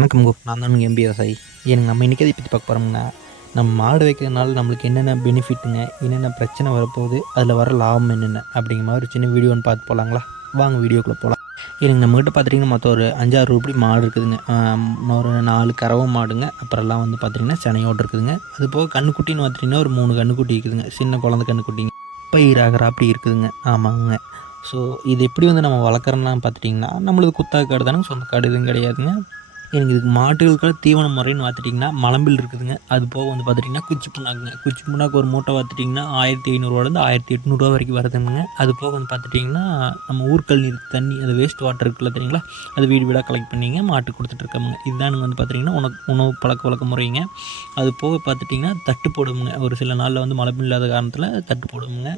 வணக்கம் கோ. நான் தான் எம்பி விவசாயி எனக்கு நம்ம இன்றைக்கி அதை பற்றி பார்க்க போகிறோம்னா நம்ம மாடு வைக்கிறதுனால நம்மளுக்கு என்னென்ன பெனிஃபிட்டுங்க என்னென்ன பிரச்சனை வரப்போகுது அதில் வர லாபம் என்னென்ன அப்படிங்கிற மாதிரி ஒரு சின்ன வீடியோன்னு பார்த்து போகலாங்களா வாங்க வீடியோக்குள்ளே போகலாம் எனக்கு நம்மகிட்ட பார்த்துட்டிங்கன்னா மொத்தம் ஒரு அஞ்சாறு ரூபாய் மாடு இருக்குதுங்க. ஒரு நாலு கறவை மாடுங்க. அப்புறம்லாம் வந்து பார்த்திங்கன்னா சென்னையோடு இருக்குதுங்க. அது போக கண்ணுக்குட்டின்னு பார்த்துட்டிங்கன்னா ஒரு மூணு கண்ணுக்குட்டி இருக்குதுங்க. சின்ன குழந்தை கண்ணுக்குட்டிங்க பயிராகிற அப்படி இருக்குதுங்க. ஆமாங்க. ஸோ இது எப்படி வந்து நம்ம வளர்க்குறோம்லாம் பார்த்துட்டிங்கன்னா நம்மளுக்கு குத்தா காடு தானே சொந்த காடு எதுவும் கிடையாதுங்க. எனக்கு இதுக்கு மாட்டுகளுக்கான தீவன முறைன்னு பார்த்துட்டிங்கன்னா மலம்பில் இருக்குதுங்க. அது போக வந்து பார்த்துட்டிங்கன்னா குச்சி புண்ணாக்குங்க குச்சி புண்ணாக்கு ஒரு மூட்டை பார்த்துட்டிங்கன்னா ஆயிரத்தி ஐநூறுரூவாலேருந்து ஆயிரத்தி எட்நூறுரூவா வரைக்கும் வருதுங்க அது போக வந்து பார்த்துட்டிங்கன்னா நம்ம ஊர்க்கல் நீர் தண்ணி அது வேஸ்ட் வாட்டர் இருக்குல்ல தெரியுங்களா? அது வீடு வீடாக கலெக்ட் பண்ணிங்க மாட்டு கொடுத்துட்ருக்கோமுங்க. இதுதானுங்க வந்து பார்த்துட்டிங்கன்னா உணவு உணவு பழக்க வழக்க முறைங்க. அது போக பார்த்துட்டிங்கன்னா தட்டு போடுவோங்க ஒரு சில நாளில் வந்து மலம்பில் இல்லாத காரணத்தில் தட்டு போடுவோங்க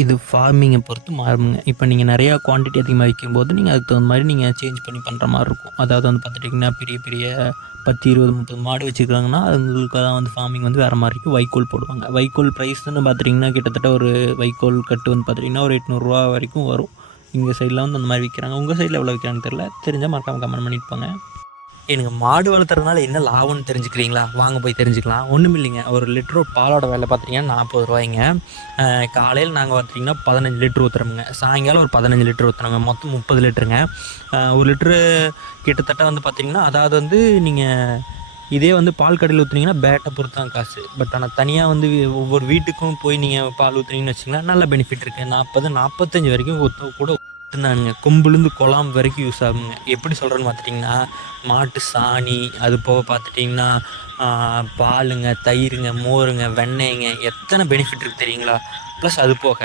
இது ஃபார்மிங்கை பொறுத்து மாறுங்க இப்போ நீங்கள் நிறையா குவான்டிட்டி அதிகமாக வைக்கும்போது நீங்கள் அதுக்கு தகுந்த மாதிரி நீங்கள் சேஞ்ச் பண்ணி பண்ணுற மாதிரி இருக்கும். அதாவது வந்து பார்த்துட்டிங்கன்னா பெரிய பெரிய பத்து இருபது முப்பது மாடு வச்சுருக்காங்கன்னா அவங்களுக்கு தான் வந்து ஃபார்மிங் வந்து வேறு மாதிரி இருக்கும் வைக்கோல் போடுவாங்க. வைக்கோல் ப்ரைஸ்னு பார்த்துட்டிங்கன்னா கிட்டத்தட்ட ஒரு வைக்கோல் கட்டு வந்து பார்த்துட்டிங்கன்னா ஒரு எட்நூறுரூவா வரைக்கும் வரும். இங்கே சைடில் வந்து அந்த மாதிரி விற்கிறாங்க உங்கள் சைடில் எவ்வளோ விற்கிறாங்கன்னு தெரியல. தெரிஞ்சால் மறக்காமல் கமெண்ட் பண்ணியிருப்பாங்க எனக்கு மாடு வளர்த்துறதுனால என்ன லாபம்னு தெரிஞ்சுக்கிறீங்களா? வாங்க போய் தெரிஞ்சுக்கலாம். ஒன்றும் இல்லைங்க ஒரு லிட்டரு பாலோட விலை பார்த்தீங்கன்னா நாற்பது ரூபாய்ங்க. காலையில் நாங்கள் பார்த்தீங்கன்னா பதினஞ்சு லிட்டர் ஊற்றுறோமுங்க சாயங்காலம் ஒரு பதினஞ்சு லிட்டர் ஊற்றுறோங்க மொத்தம் முப்பது லிட்டருங்க. ஒரு லிட்ரு கிட்டத்தட்ட வந்து பார்த்தீங்கன்னா அதாவது வந்து நீங்கள் இதே வந்து பால் கடையில் ஊற்றுனீங்கன்னா பேட்டை பொறுத்து தான் காசு. பட் ஆனால் தனியாக வந்து ஒவ்வொரு வீட்டுக்கும் போய் நீங்கள் பால் ஊற்றுனீங்கன்னு வச்சிங்கன்னா நல்ல பெனிஃபிட் இருக்குது நாற்பது நாற்பத்தஞ்சு வரைக்கும் ஊற்ற கூட ஊற்றுனானுங்க கொம்புலேருந்து குழாம் வரைக்கும் யூஸ் ஆகுங்க. எப்படி சொல்கிறேன்னு பார்த்துட்டிங்கன்னா மாட்டு சாணி அது போக பார்த்துட்டிங்கன்னா பாலுங்க தயிருங்க மோருங்க வெண்ணெய்ங்க எத்தனை பெனிஃபிட் இருக்குது தெரியுங்களா? ப்ளஸ் அது போக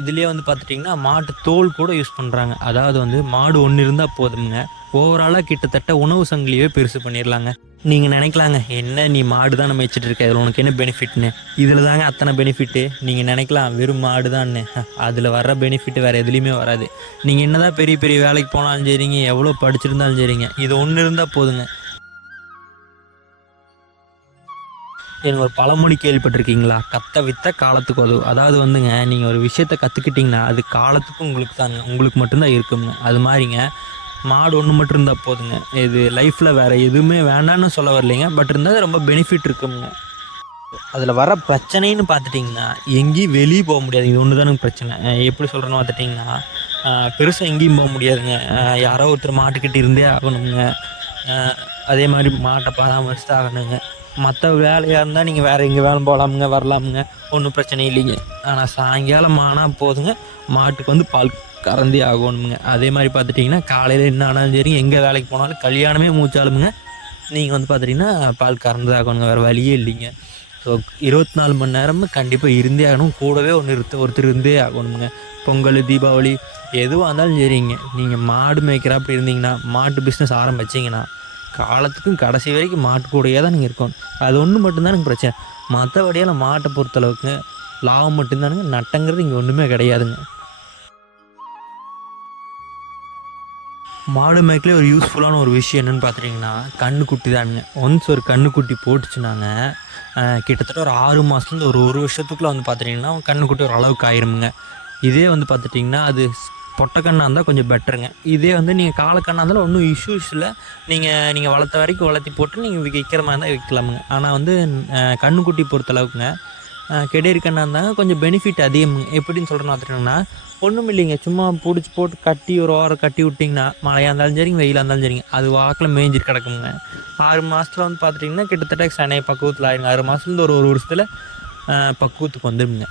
இதுலேயே வந்து பார்த்துட்டிங்கன்னா மாட்டு தோல் கூட யூஸ் பண்ணுறாங்க அதாவது வந்து மாடு ஒன்று இருந்தால் போதுங்க ஓவராலாக கிட்டத்தட்ட உணவு சங்கிலியே பெருசு பண்ணிடலாங்க நீங்கள் நினைக்கலாங்க. என்ன நீ மாடு தான் நம்ம வச்சுட்டு இருக்க? இதில் உனக்கு என்ன பெனிஃபிட்னு இதில் தாங்க அத்தனை பெனிஃபிட்டு நீங்கள் நினைக்கலாம் வெறும் மாடு தான்னு. அதில் வர்ற பெனிஃபிட் வேறு எதுலேயுமே வராது. நீங்கள் என்னதான் பெரிய பெரிய வேலைக்கு போனாலும் சரிங்க எவ்வளோ படிச்சிருந்தாலும் சரிங்க. இது ஒன்று இருந்தால் போதுங்க. எனக்கு ஒரு பழமொழி கேள்விப்பட்டிருக்கீங்களா? கத்த வித்த காலத்துக்கு உதவு. அதாவது வந்துங்க நீங்கள் ஒரு விஷயத்த கற்றுக்கிட்டிங்கன்னா அது காலத்துக்கும் உங்களுக்கு தாங்க. உங்களுக்கு மட்டும்தான் இருக்குங்க. அது மாதிரிங்க மாடு ஒன்று மட்டும் இருந்தால் போதுங்க. இது லைஃப்பில் வேறு எதுவுமே வேண்டான்னு சொல்ல வரலைங்க. பட் இருந்தால் ரொம்ப பெனிஃபிட் இருக்குங்க. அதில் வர பிரச்சனைன்னு பார்த்துட்டிங்கன்னா எங்கேயும் வெளியே போக முடியாது. இது ஒன்று தானுங்க பிரச்சனை எப்படி சொல்கிறேன்னு பார்த்துட்டிங்கன்னா பெருசாக எங்கேயும் போக முடியாதுங்க. யாரோ ஒருத்தர் மாட்டுக்கிட்ட இருந்தே ஆகணுங்க. அதே மாதிரி மாட்டை பராமரிச்சு ஆகணுங்க. மற்ற வேலையாக இருந்தால் நீங்கள் வேறு எங்கே வேலை போகலாமுங்க வரலாமுங்க. ஒன்றும் பிரச்சனை இல்லைங்க. ஆனால் சாயங்காலம் ஆனால் போதுங்க. மாட்டுக்கு வந்து பால் கறந்தே ஆகணுமுங்க அதே மாதிரி பார்த்துட்டிங்கன்னா காலையில் என்ன ஆனாலும் சரி எங்கே வேலைக்கு போனாலும் கல்யாணமே மூச்சாலுமுங்க. நீங்கள் வந்து பார்த்துட்டிங்கன்னா பால் கறந்து ஆகணுங்க வேறு வழியே இல்லைங்க. ஸோ இருபத்தி நாலு மணி நேரமும் கண்டிப்பாக இருந்தே ஆகணும். கூடவே ஒன்று இருத்த ஒருத்தர் இருந்தே ஆகணுங்க பொங்கல் தீபாவளி எதுவாக இருந்தாலும் சரிங்க. நீங்கள் மாடு மேய்க்கிறாப்படி இருந்தீங்கன்னா மாட்டு பிஸ்னஸ் ஆரம்பிச்சிங்கன்னா காலத்துக்கும் கடைசி வரைக்கும் மாட்டு கூடையே தான் நீங்கள் இருக்கணும். அது ஒன்று மட்டும்தான் எனக்கு பிரச்சனை. மற்றபடியெல்லாம் மாட்டை பொறுத்தளவுக்கு லாபம் மட்டும்தானுங்க. நட்டங்கிறது இங்கே ஒன்றுமே கிடையாதுங்க. மாடு மேய்க்கலே ஒரு யூஸ்ஃபுல்லான ஒரு விஷயம் என்னென்னு பார்த்துட்டிங்கன்னா கண்ணுக்குட்டி தானுங்க ஒன்ஸ் ஒரு கண்ணுக்குட்டி போட்டுச்சுனாங்க கிட்டத்தட்ட ஒரு ஆறு மாதத்துலேருந்து ஒரு ஒரு வருஷத்துக்குள்ளே வந்து பார்த்துட்டிங்கன்னா கண்ணுக்குட்டி ஒரு அளவுக்கு ஆயிருமுங்க. இதே வந்து பார்த்துட்டிங்கன்னா அது பொட்டைக்கண்ணாக இருந்தால் கொஞ்சம் பெட்டருங்க இதே வந்து நீங்கள் காலக்கண்ணாக இருந்தாலும் ஒன்றும் இஷ்யூஸ் இல்லை. நீங்கள் நீங்கள் வளர்த்த வரைக்கும் வளர்த்தி போட்டு நீங்கள் விற்கிற மாதிரி இருந்தால் விற்கலாமுங்க ஆனால் வந்து அஹ், கண்ணுக்குட்டி பொறுத்தளவுக்குங்க கெடேரி கண்ணாக இருந்தாங்க கொஞ்சம் பெனிஃபிட் அதிகம். எப்படின்னு சொல்கிறேன்னு பார்த்துட்டிங்கன்னா ஒன்றும் இல்லைங்க. சும்மா பிடிச்சி போட்டு கட்டி ஒரு ஓரம் கட்டி விட்டிங்கன்னா மழையாக இருந்தாலும் சரிங்க வெயிலாக இருந்தாலும் சரிங்க. அது வாக்கில் மேய்ஞ்சிட்டு கிடக்குங்க. ஆறு மாதத்தில் வந்து பார்த்துட்டிங்கன்னா கிட்டத்தட்ட சனை பக்குவத்தில் ஆயிருங்க. ஆறு மாதத்துலேருந்து ஒரு ஒரு வருஷத்தில் பக்குவத்துக்கு வந்துடுங்க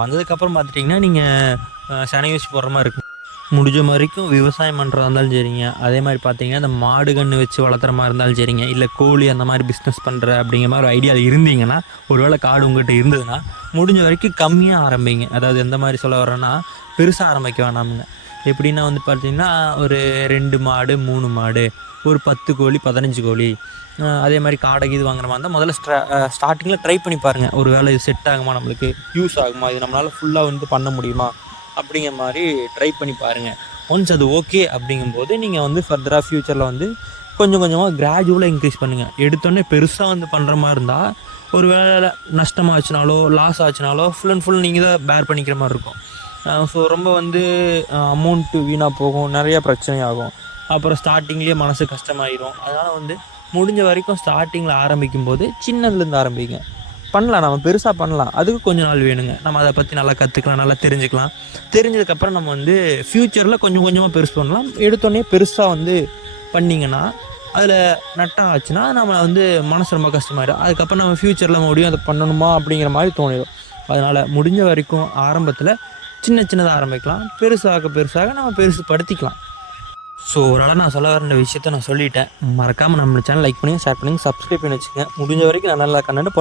வந்ததுக்கப்புறம் பார்த்துட்டிங்கன்னா நீங்கள் சனை யூஸ் போடுற மாதிரி இருக்கும் முடிஞ்ச வரைக்கும் விவசாயம் பண்ணுறதா இருந்தாலும் சரிங்க. அதே மாதிரி பார்த்தீங்கன்னா இந்த மாடு கன்று வச்சு வளர்த்துற மாதிரி இருந்தாலும் சரிங்க. இல்லை கோழி அந்த மாதிரி பிஸ்னஸ் பண்ணுற அப்படிங்கிற மாதிரி ஒரு ஐடியாவில் இருந்தீங்கன்னா ஒருவேளை காடு உங்கள்கிட்ட இருந்ததுன்னா முடிஞ்ச வரைக்கும் கம்மியாக ஆரம்பிங்க. அதாவது எந்த மாதிரி சொல்ல வரேன்னா பெருசாக ஆரம்பிக்க வேணாமுங்க. எப்படின்னா வந்து பார்த்தீங்கன்னா ஒரு ரெண்டு மாடு மூணு மாடு ஒரு பத்து கோழி பதினஞ்சு கோழி அதே மாதிரி காடை இது வாங்குற மாதிரி இருந்தால் முதல்ல ஸ்டா ஸ்டார்டிங்கில் ட்ரை பண்ணி பாருங்கள் ஒரு வேலை இது செட் ஆகுமா நம்மளுக்கு? யூஸ் ஆகுமா? இது நம்மளால் ஃபுல்லாக வந்து பண்ண முடியுமா? அப்படிங்கிற மாதிரி ட்ரை பண்ணி பாருங்கள் ஒன்ஸ் அது ஓகே அப்படிங்கும்போது நீங்கள் வந்து ஃபர்தராக ஃப்யூச்சரில் வந்து கொஞ்சம் கொஞ்சமாக கிராஜுவலாக இன்க்ரீஸ் பண்ணுங்கள் எடுத்தோடனே பெருசாக வந்து பண்ணுற மாதிரி இருந்தால் ஒரு வேளை நஷ்டமாகச்சுனாலோ லாஸ் ஆச்சுனாலோ ஃபுல் அண்ட் ஃபுல் நீங்கள் தான் பேர் பண்ணிக்கிற மாதிரி இருக்கும். ஸோ ரொம்ப வந்து அமௌண்ட்டு வீணாக போகும் நிறையா பிரச்சனை ஆகும். அப்புறம் ஸ்டார்டிங்லேயே மனசு கஷ்டமாயிரும். அதனால் வந்து முடிஞ்ச வரைக்கும் ஸ்டார்டிங்கில் ஆரம்பிக்கும் போது சின்னதுலேருந்து ஆரம்பிங்க. பண்ணலாம் நம்ம பெருசாக பண்ணலாம். அதுக்கு கொஞ்ச நாள் வேணுங்க. நம்ம அதை பற்றி நல்லா கற்றுக்கலாம் நல்லா தெரிஞ்சுக்கலாம். தெரிஞ்சதுக்கப்புறம் நம்ம வந்து ஃப்யூச்சரில் கொஞ்சம் கொஞ்சமாக பெருசு பண்ணலாம். எடுத்தோடனே பெருசாக வந்து பண்ணிங்கன்னா அதில் நட்டம் ஆச்சுன்னா நம்ம வந்து மனசு ரொம்ப கஷ்டமாயிடும். அதுக்கப்புறம் நம்ம ஃப்யூச்சரில் மறுபடியும் அதை பண்ணணுமா அப்படிங்கிற மாதிரி தோணிடும். அதனால் முடிஞ்ச வரைக்கும் ஆரம்பத்தில் சின்ன சின்னதாக ஆரம்பிக்கலாம். பெருசாக பெருசாக நம்ம பெருசு படுத்திக்கலாம். ஸோ அதனால் நான் சொல்ல வர விஷயத்த நான் சொல்லிட்டேன். மறக்காமல் நம்ம சேனல் லைக் பண்ணி ஷேர் பண்ணி சப்ஸ்கிரைப் பண்ணி வச்சுக்கோங்க. முடிஞ்ச வரைக்கும் நான் நல்லா கண்டென்ட்